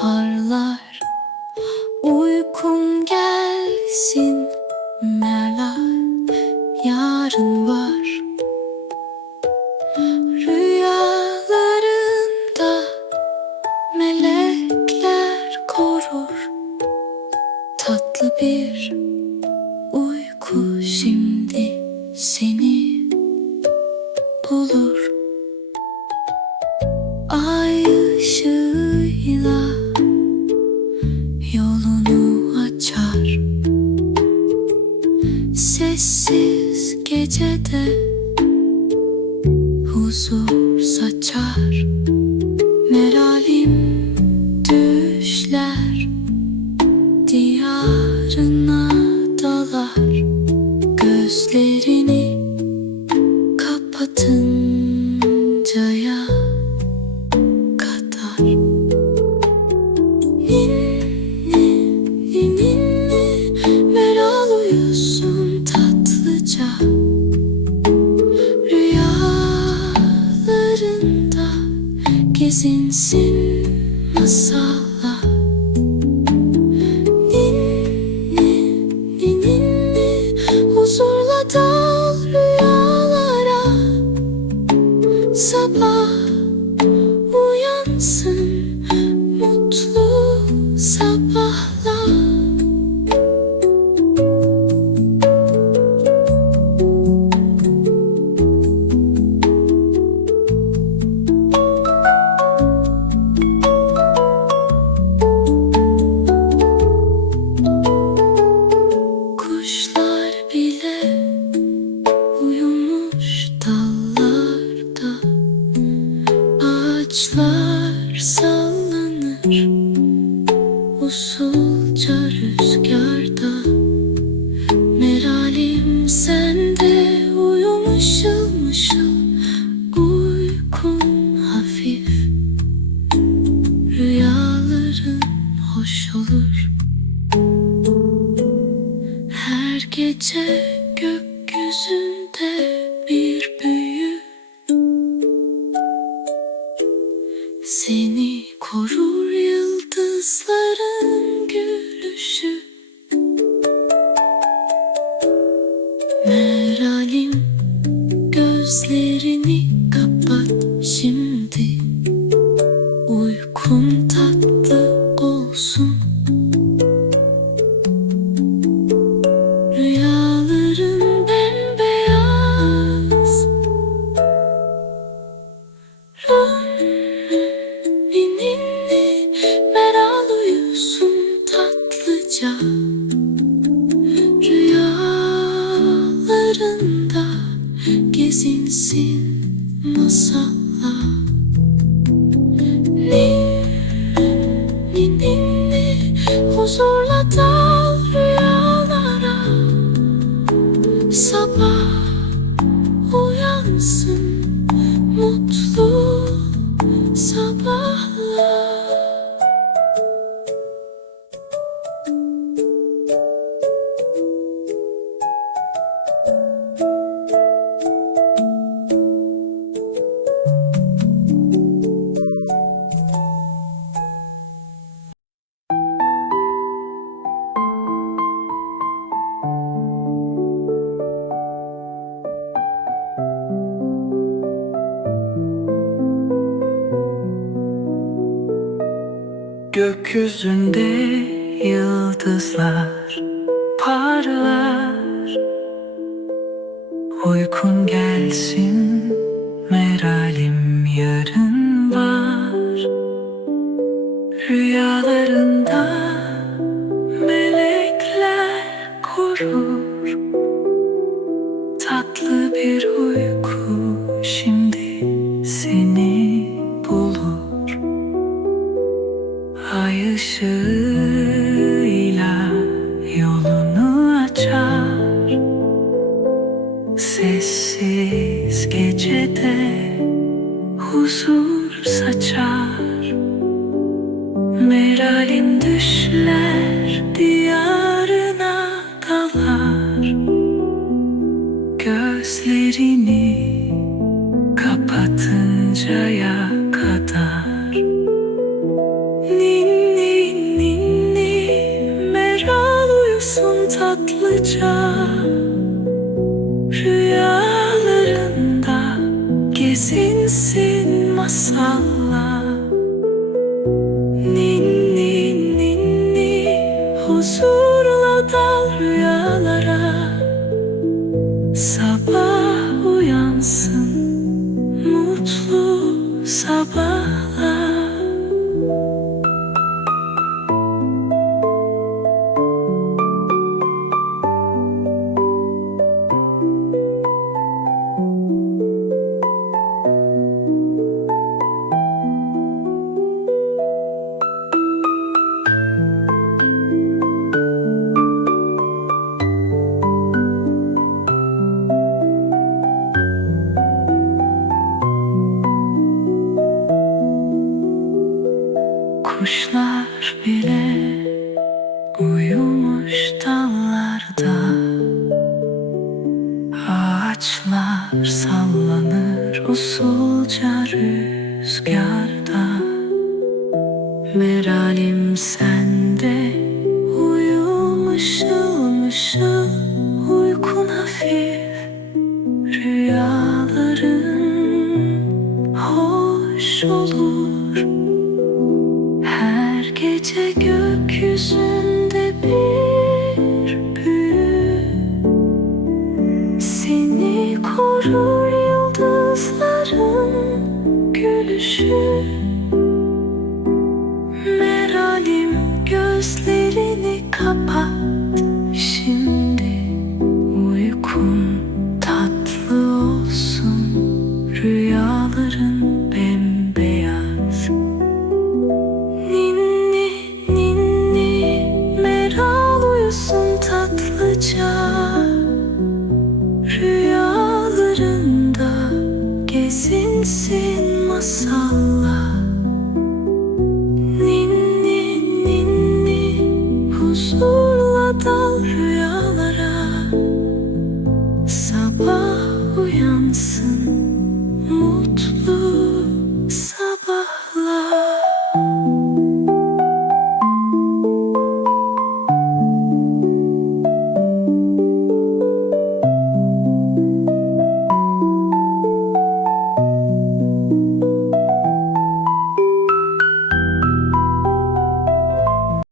parlar Uykun gelsin Merler Yarın var. Rüyalarında Melekler korur. Tatlı bir masalla usulca rüzgarda Meralim sende uyumuşul mışıl. Uykun hafif. Rüyaların hoş olur. Her gece gökyüzünde bir büyü. Seni korur yıldızların gözlerini huzurla dal rüyalara. Sabah Gökyüzünde yıldızlar parlar. Uykun gelsin meralim yarın to tatlıca Rüyalarında gezinsin masalla Ninni ninni huzurla Ağaçlar sallanır usulca rüzgarda. Meralim sende uyu mışıl mışıl Uykun hafif. Rüyaların hoş olur. Her gece gökyüzünde bir yıldızların gülüşü. Meralim gözlerini kapat 都如